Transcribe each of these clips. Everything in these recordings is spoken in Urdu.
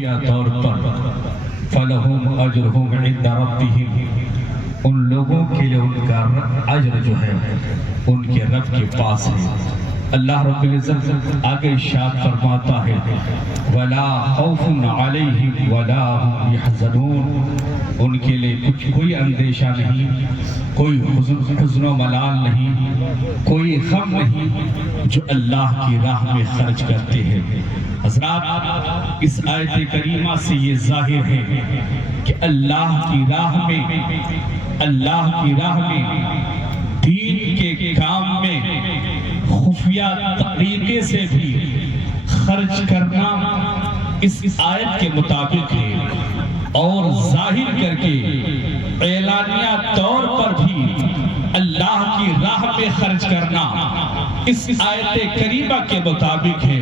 طور پر فَلَهُمْ أَجْرُهُمْ عِنْدَ رَبِّهِمْ، ان لوگوں کے لئے ان کا اجر جو ہے ان کے رب کے پاس ہے۔ اللہ رب العزت آگے ارشاد فرماتا ہے وَلَا خَوْفٌ عَلَيْهِمْ وَلَا هُمْ يَحْزَنُونَ، ان کے لئے کوئی اندیشہ نہیں، کوئی حزن و ملال نہیں، کوئی غم نہیں جو اللہ کی راہ میں خرچ کرتے ہیں۔ حضرات، اس آیت کریمہ سے یہ ظاہر ہے کہ اللہ کی راہ میں دین کے کام میں خفیہ طریقے سے بھی خرچ کرنا اس آیت کے مطابق ہے، اور ظاہر کر کے اعلانیہ طور پر بھی اللہ کی راہ میں خرچ کرنا اس آیت کریمہ کے مطابق ہے۔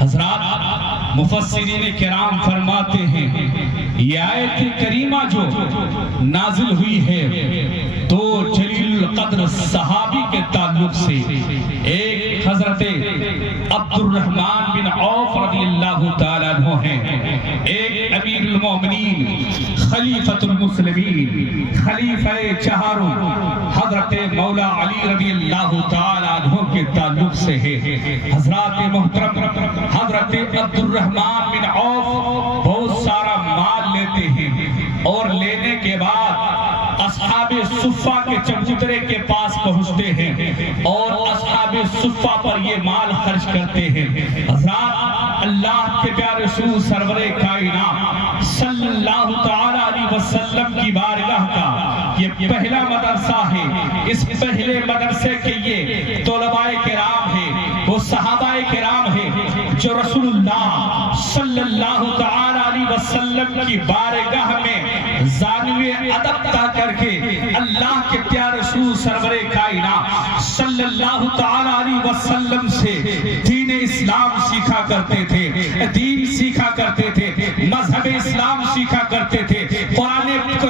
حضرات، مفسرین کرام فرماتے ہیں یہ آیت کریمہ جو نازل ہوئی ہے دو جلیل القدر صحابی کے تعلق سے، ایک حضرت عبد الرحمن بن عوف رضی اللہ تعالیٰ عنہ ہیں، ایک امیر المومنین خلیفۃ المسلمین خلیفہ چہاروں حضرت مولا علی رضی اللہ تعالیٰ عنہ کے تعلق سے ہے۔ حضرات محترم، حضرت عبد الرحمن بن عوف بہت سارا مال لیتے ہیں، اور لینے کے بعد اصحاب صفہ کے چبوترے کے پاس پہنچتے ہیں اور اصحاب صفہ پر یہ مال خرچ کرتے ہیں۔ حضرات، اللہ کے پیارے رسول سرور کائنات صلی اللہ تعالیٰ علیہ وسلم کی بارگاہ کا یہ پہلا مدرسہ ہے۔ اس پہلے مدرسے کے یہ طلباء کرام ہیں، وہ صحابہ کرام ہیں جو رسول اللہ صلی اللہ تعالیٰ علیہ وسلم کی بارگاہ میں زانوی ادب تا کر کے اللہ کے پیارے رسول سرور کائنات صلی اللہ تعالیٰ علیہ وسلم سے دین اسلام سیکھا کرتے تھے، دین سیکھا کرتے تھے، مذہب اسلام سیکھا کرتے تھے،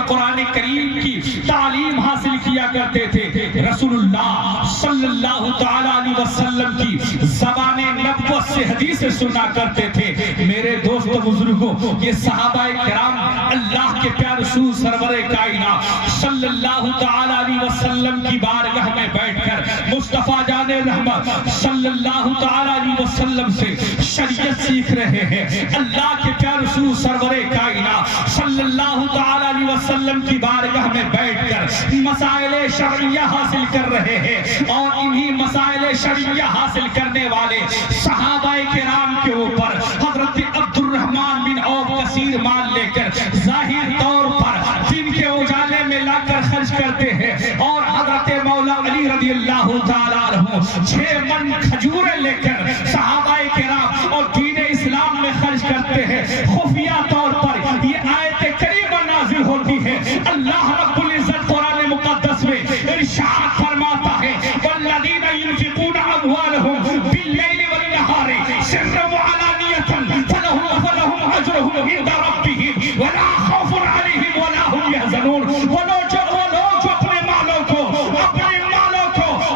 قرآن کریم کی تعلیم حاصل کیا کرتے تھے، رسول اللہ صلی اللہ تعالیٰ علیہ وسلم کی زبان نبوت سے حدیث سنا کرتے تھے۔ میرے دوست بزرگوں، یہ صحابہ کرام اللہ کے پیارے رسول سرور کائنات صلی اللہ تعالیٰ علیہ وسلم کی بارگاہ میں بیٹھ کر مصطفیٰ جان رحمت صلی اللہ تعالیٰ علیہ وسلم سے شریعت سیکھ رہے ہیں۔ اللہ کے پیارے رسول سرور کائنات صلی اللہ تعالیٰ علیہ وسلم کی بارگاہ میں بیٹھ کر مسائل شرعیہ حاصل کر رہے ہیں، اور انہی مسائل شرعیہ حاصل کرنے والے صحابہ کرام کے اوپر حضرت عبد الرحمن بن عوف کثیر مال لے کر ظاہر طور پر دین کے اجالے میں لا کر خرچ کرتے ہیں، اور حضرت مولا علی رضی اللہ تعالیٰ عنہ 6 من کھجوریں لے کر صحابہ کرام اور دین اسلام میں خرچ کرتے ہیں۔ خفیہ طور پر یہ آیت کریمہ نازل ہوتی ہے۔ اللہ رب العزت قرآن مقدس میں ارشاد فرماتا ہے والذین ينفقون اموالهم باللیل والنہار سرا وعلانیۃ فلہم اجرہم عند ربہم ولا خوف علیہم ولا هم يحزنون۔ وہ لوگ جو اپنے مالوں کو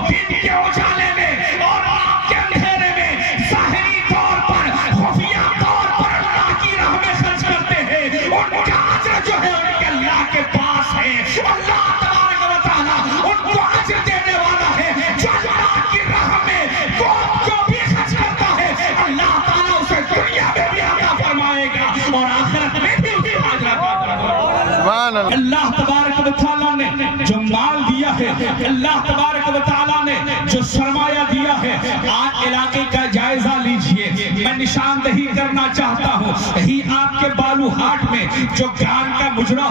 دین کے اجالے میں اور رات کے اندھیرے میں ظاہری طور پر خفیہ طور پر اللہ کی راہ میں خرچ کرتے ہیں، ان کا اجر جو ہے ان کے اللہ کے پاس ہے۔ اللہ تبارک و تعالیٰ ان کو اجر دینے والا ہے۔ جو اللہ کی راہ میں جو بھی خرچ کرتا ہے اللہ تعالیٰ اسے دنیا میں بھی عطا فرمائے گا اور آخرت میں بھی اسے اجر عطا فرمائے گا۔ اللہ تبارک و تعالیٰ نے جو مال دیا ہے، اللہ تبارک و تعالیٰ نے جو سرمایہ دیا ہے، آج علاقے کا جائزہ لیجئے۔ میں نشاندہی کرنا چاہتا ہوں، یہی آپ کے بالو ہاٹ میں جو گان کا مجرا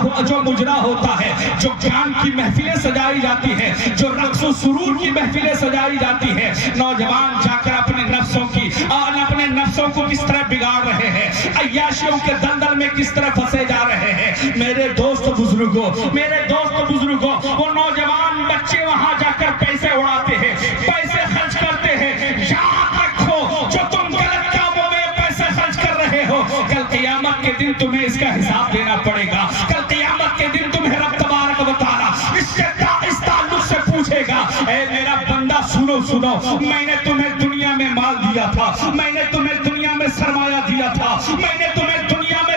ہوتا ہے، جو گان کی محفلیں سجائی جاتی ہے، جو رقص و سرور کی محفلیں سجائی جاتی ہے، نوجوان جا کر اپنے نفسوں کو کس طرح بگاڑ رہے ہیں، عیاشیوں کے دلدل میں کس طرح پھنسے جا رہے ہیں۔ میرے دوست بزرگوں، وہ نوجوان بچے وہاں جا کر پیسے اڑاتے ہیں، پیسے خرچ کرتے ہیں۔ یاد رکھو، جو تم غلط کاموں میں پیسے خرچ کر رہے ہو، کل قیامت کے دن تمہیں اس کا حساب دینا پڑے گا۔ کل قیامت کے دن تمہیں رب تبارک و تعالیٰ اس تعلق سے پوچھے گا، اے میرا بندہ سنو، میں نے تمہیں دنیا میں مال دیا تھا، میں نے تمہیں دنیا میں سرمایہ دیا تھا، میں نے تمہیں دنیا میں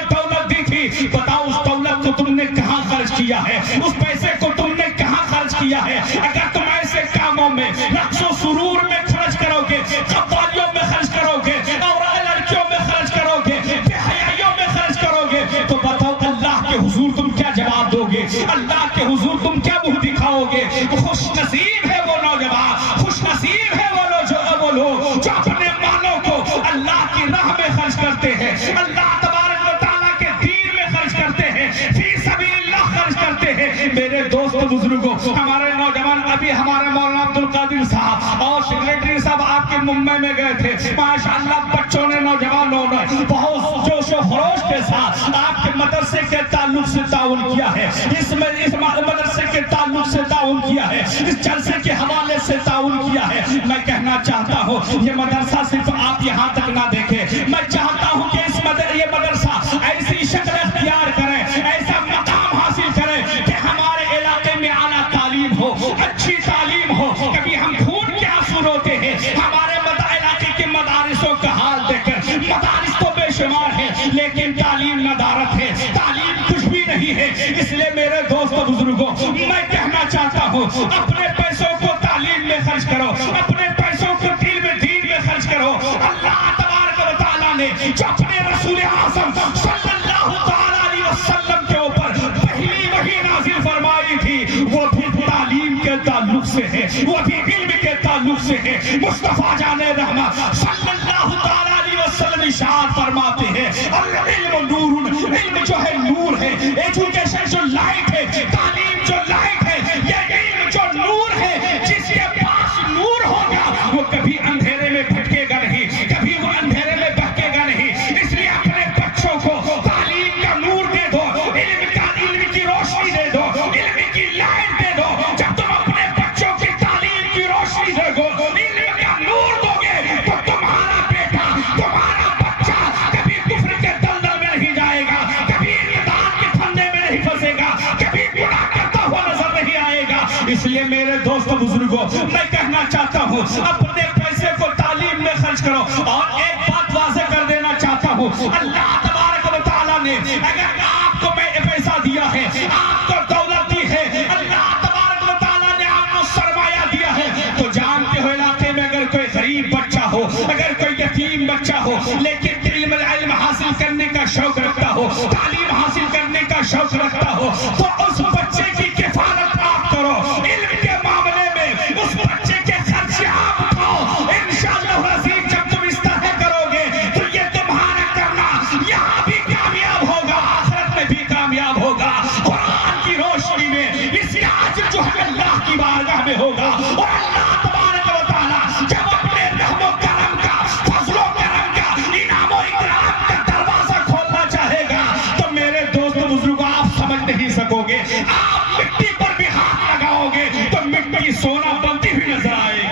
کیا ہے؟ اس پیسے کو تم نے کہاں خرچ کیا ہے؟ اگر تم ایسے کاموں میں رقص و سرور میں خرچ کرو گے، قوالیوں میں خرچ کرو گے، اور لڑکیوں میں خرچ کرو گے، بے حیائیوں میں خرچ کرو گے، تو بتاؤ اللہ کے حضور تم کیا جواب دو گے؟ اللہ کے حضور تم کیا منہ دکھاؤ گے؟ خوش نصیب ہے وہ نوجوان، خوش نصیب ہے وہ لوگ جو اپنے مالوں کو اللہ کی راہ میں خرچ کرتے ہیں، اللہ تبارک و تعالیٰ کے دین میں خرچ کرتے ہیں، فی سبیل اللہ خرچ کرتے ہیں۔ میرے دوست بزرگوں، ہمارے نوجوان ابھی ہمارے مولانا عبدالقادر صاحب اور سیکریٹری صاحب آپ کے ممبئی میں گئے تھے، ماشاءاللہ بچوں نے، نوجوانوں نے بہت جوش و خروش کے ساتھ آپ کے مدرسے کے تعلق سے تعاون کیا ہے، اس مدرسے کے تعلق سے تعاون کیا ہے، اس جلسے کے حوالے سے تعاون کیا ہے۔ میں کہنا چاہتا ہوں یہ مدرسہ صرف آپ یہاں تک نہ دیکھیں، میں چاہتا ہوں کہ یہ مدرسہ ایسی شکل اختیار کرے، ایسا مقام حاصل کرے کہ ہمارے علاقے میں اعلیٰ تعلیم ہو، اچھی تعلیم ہو۔ کبھی ہم خون کے آنسو روتے ہیں ہمارے علاقے کے مدارسوں کا حال دیکھ کر۔ مدارس تو بے شمار ہے لیکن تعلیم ندارت ہے، تعلیم کچھ بھی نہیں ہے۔ اس لیے میرے دوست و بزرگوں، میں کہنا چاہتا ہوں اپنے پیسوں کو تعلیم میں خرچ کرو، اپنے پیسوں کو دین میں خرچ کرو۔ اللہ تبارک و تعالیٰ نے جو اپنے رسول اعظم صلی اللہ تعالیٰ علیہ وسلم کے اوپر پہلی وحی نازل فرمائی تھی، وہ بھی تعلیم کے تعلق سے ہے، وہ بھی علم کے تعلق سے ہے۔ مصطفیٰ جان رحمت صلی اللہ تعالیٰ علیہ وسلم ارشاد فرماتے ہیں، العلم نور، علم جو ہے نور ہے، ایجوکیشن جو لائٹ ہے، تعلیم جو لائٹ ہے، یہ علم جو نور ہے۔ جس کے پاس نور ہوگا وہ کبھی اندھیرے میں بھٹکے گا نہیں، کبھی وہ اندھیرے میں بہکے گا نہیں۔ اس لیے اپنے بچوں کو تعلیم کا نور دے دو، علم کی روشنی دے دو، علم کی لائٹ دے دو۔ جب تم اپنے بچوں کی تعلیم کی روشنی دے دو، علم کا نور دو گے، تو تمہارا بیٹا، تمہارا بچہ کبھی کفر کے دلدل میں نہیں جائے گا، کبھی انتقام کے پھندے میں نہیں پھنسے گا، کبھی گناہ کرتا ہوا نظر نہیں آئے گا۔ اس لیے میرے دوست بزرگوں، میں کہنا چاہتا ہوں اپنے پیسے کو تعلیم میں خرچ کرو۔ اور ایک بات واضح کر دینا چاہتا ہوں، اللہ تبارک و تعالیٰ نے اگر آپ کو میں پیسہ دیا ہے، آپ کو دولت دی ہے، اللہ تبارک و تعالیٰ نے آپ کو سرمایہ دیا ہے، تو جانتے ہو علاقے میں اگر کوئی غریب بچہ ہو، اگر کوئی یتیم بچہ ہو، لیکن علم حاصل کرنے کا شوق رکھتا ہو، تعلیم حاصل کرنے کا شوق رکھتا ہو، تو اس بچے کی کفالت آپ کرو۔ علم کے معاملے میں اس بچے کے خرچے آپ اٹھاؤ۔ انشاءاللہ العزیز جب تم اس طرح کرو گے تو یہ تمہارا کرنا یہاں بھی کامیاب ہوگا، آخرت میں بھی کامیاب ہوگا۔ قرآن کی روشنی میں اس کا اجر جو ہے اللہ کی بارگاہ میں ہوگا، اور اللہ تبارک و تعالیٰ جب اپنے رحم و کرم کا، فضل و کرم کا، انعام و اکرام کا دروازہ کھولنا چاہے گا، تو میرے دوست بزرگوں آپ سمجھ نہیں سکو گے۔ آپ مٹی پر بھی ہاتھ لگاؤ گے تو مٹی سونا بنتی ہوئی نظر آئے گی۔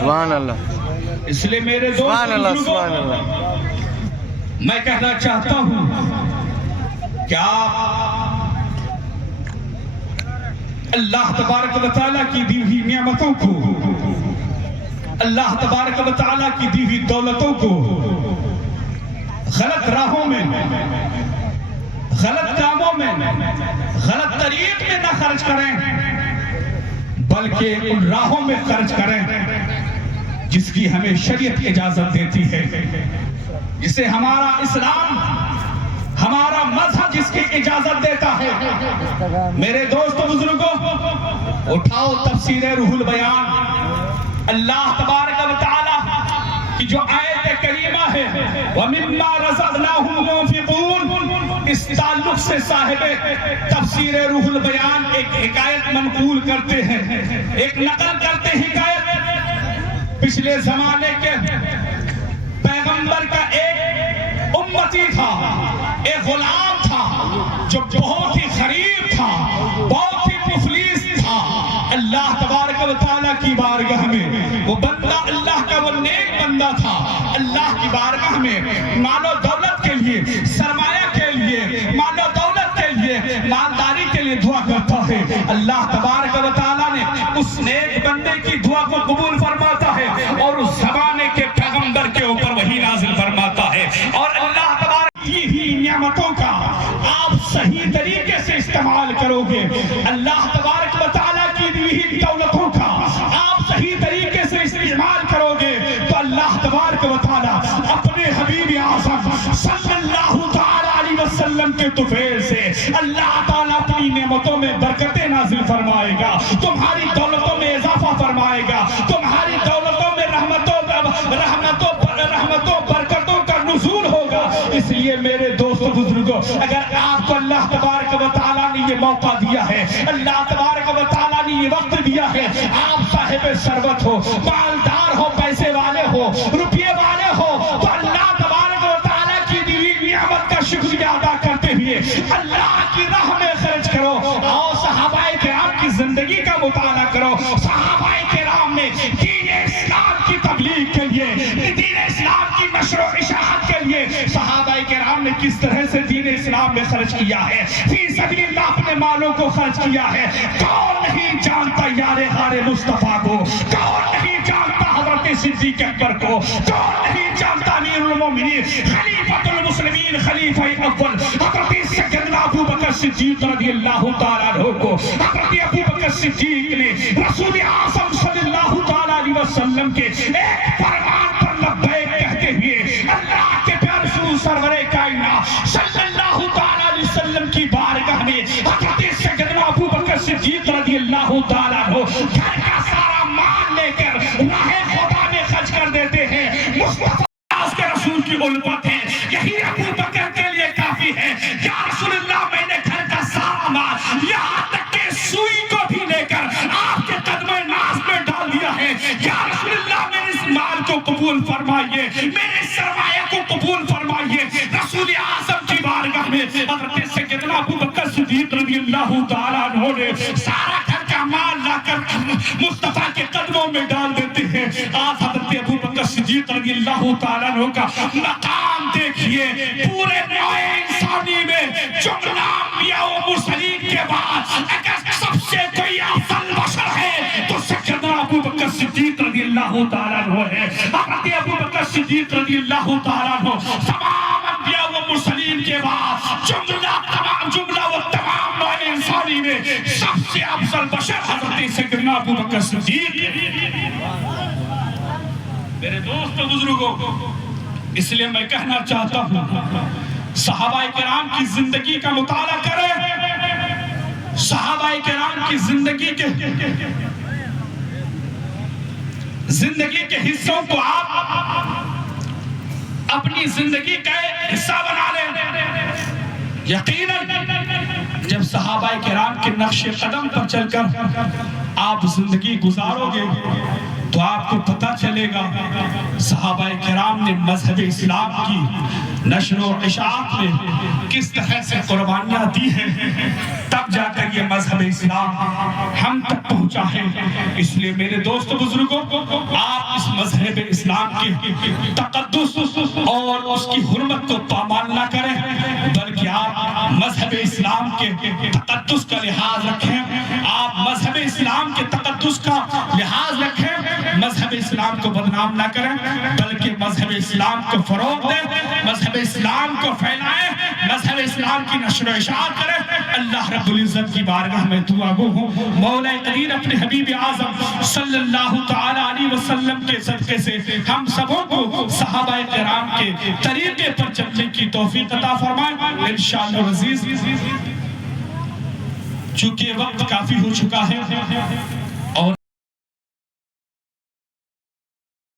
سبحان اللہ۔ اس لیے میرے دوست سبحان اللہ، بزرگوں، سبحان اللہ۔ میں کہنا چاہتا ہوں کہ آپ اللہ تبارک و تعالیٰ کی دی ہوئی نعمتوں کو، اللہ تبارک و تعالیٰ کی دی ہوئی دولتوں کو غلط راہوں میں، غلط کاموں میں، غلط طریق میں نہ خرچ کریں، بلکہ ان راہوں میں خرچ کریں جس کی ہمیں شریعت اجازت دیتی ہے، جسے ہمارا اسلام، ہمارا مذہب جس کی اجازت دیتا ہے۔ میرے دوست بزرگوں، اٹھاؤ تفسیر روح البیان، اللہ تبارک و تعالیٰ کی جو آیت کریمہ ہے، وَمِمَّا رَزَقْنَاهُمْ يُنْفِقُونَ، اس تعلق سے صاحب تفسیر روح البیان ایک حکایت منقول کرتے ہیں، ایک نقل کرتے ہیں حکایت۔ پچھلے زمانے کے پیغمبر کا ایک امتی تھا، ایک غلام تھا جو بہت ہی غریب تھا، بہت ہی مفلس تھا۔ اللہ تبارک و تعالیٰ کی بارگاہ میں وہ بندہ، اللہ کا وہ نیک بندہ تھا، اللہ کی بارگاہ میں مال و دولت کے لیے، سرمایہ کے لیے، مال و دولت کے لیے، مالداری کے لیے دعا کرتا ہے۔ اللہ تبارک و تعالیٰ نے اس نیک بندے کی دعا کو قبول فرماتا ہے اور اس زمانے کے پیغمبر کے اوپر وحی نازل فرماتا ہے، اور اللہ تبارک کی ہی نعمتوں کا آپ صحیح طریقے سے استعمال کرو گے اللہ تبارک و تعالیٰ کی دی ہوئی دولتوں کا آپ صحیح طریقے سے استعمال کرو گے تو اللہ تبارک و تعالیٰ اپنے حبیب اعظم صلی اللہ تعالیٰ علیہ وسلم کے طفیل سے اللہ تعالیٰ اپنی نعمتوں میں برکتیں نازل فرمائے گا، تمہاری دولتوں میں اضافہ فرمائے گا، تمہاری دولتوں میں رحمتوں برکتوں کا نزول ہوگا۔ اس لیے میرے دوست بزرگوں، اگر آپ کو اللہ تبارک و تعالیٰ نے یہ موقع دیا ہے، اللہ تبارک و تعالیٰ نے یہ وقت دیا ہے، آپ صاحب ثروت ہو، مالدار ہو، پیسے والے ہو، روپیے والے ہو، تو اللہ تبارک و تعالیٰ کی دی ہوئی نعمت کا شکریہ ادا کرتے ہوئے اللہ کی راہ میں خرچ کرو اور صحابہ کرام کی زندگی کا مطالعہ کرو۔ صحابہ کرام نے دین اسلام کی تبلیغ کے لیے، دین اسلام کی نشر و اشاعت کے لیے صحابہ کرام نے کس طرح سے دین اسلام میں خرچ کیا ہے، فی سبیل اللہ اپنے مالوں کو خرچ کیا ہے۔ کون نہیں جانتا یار غار مصطفیٰ کو، کون نہیں جانتا حضرت صدیق اکبر کو، کون نہیں جانتا امیر المومنین خلیفۃ المسلمین خلیفہ اول حضرت سیدنا ابو بکر صدیق رضی اللہ تعالیٰ عنہ کو۔ حضرت ابو بکر صدیق نے رسول اعظم صلی اللہ تعالیٰ علیہ وسلم کے ایک فرمان پر لبیک کہتے ہوئے اللہ کے پیارے رسول سرور کائنات صلی اللہ تعالیٰ علیہ وسلم کی بارگاہ میں حضرت سیدنا ابو بکر صدیق رضی اللہ تعالیٰ عنہ گھر کا سارا مال لے کر راہ خدا میں خرچ کر دیتے ہیں۔ مصطفیٰ کے رسول کی الفت ہے، یہی ابو بکر کے لیے کافی ہے۔ یا رسول اللہ میں نے گھر کا سارا مال یہاں تک کہ سوئی کو بھی لے کر آپ کے قدم ناز میں ڈال دیا ہے۔ یا رسول اللہ میرے اس مال کو قبول فرمائیے، میرے سرمایہ کو قبول فرمائیے۔ رسول اعظم کی بارگاہ میں حضرت سیدنا ابو بکر صدیق رضی اللہ تعالیٰ عنہ نے سارا گھر کا مال لا کر مصطفیٰ کے قدموں میں ڈال دیتے ہیں۔ آج حضرت ابو بکر صدیق رضی اللہ تعالیٰ عنہ کا مقام دیکھیے پورے نوع انسانی میں، جملہ انبیاء و مرسلین کے بعد اگر سب سے کوئی افضل بشر ہے تو سیدنا ابو بکر صدیق رضی اللہ تعالیٰ عنہ ہے۔ حضرت ابو بکر صدیق رضی اللہ تعالیٰ عنہ تمام انبیاء و مرسلین کے بعد جملہ و تمام نوع انسانی میں سب سے افضل بشر حضرت سیدنا ابو بکر صدیق۔ میرے دوست بزرگوں، اس لیے میں کہنا چاہتا ہوں صحابہ کرام کی زندگی کا مطالعہ کریں، صحابہ کرام کی زندگی کے حصوں کو آپ اپنی زندگی کا حصہ بنا لیں۔ یقیناً جب صحابہ کرام کے نقش قدم پر چل کر آپ زندگی گزارو گے تو آپ کو پتہ چلے گا صحابہ کرام نے مذہب اسلام کی نشر و اشاعت میں کس طرح سے قربانیاں دی ہیں، تب جا کر یہ مذہب اسلام ہم تک پہنچا ہے۔ اس لیے میرے دوست بزرگوں، آپ اس مذہب اسلام کے تقدس اور اس کی حرمت کو پامال نہ کریں، بلکہ آپ مذہب اسلام کے تقدس کا لحاظ رکھیں، آپ مذہب اسلام کے تقدس کا لحاظ رکھیں، مذہب اسلام کو بدنام نہ کریں بلکہ مذہب اسلام کو فروغ دیں، مذہب اسلام کو پھیلائیں، مذہب اسلام کی نشر و اشاعت کریں۔ اللہ رب العزت کی بارگاہ میں دعا گو ہوں مولا قدیر اپنے حبیب اعظم صلی اللہ تعالی علیہ وسلم کے صدقے سے ہم سبوں کو صحابہ کرام کے طریقے پر چلنے کی توفیق عطا فرمائے انشاءاللہ العزیز۔ چونکہ وقت کافی ہو چکا ہے،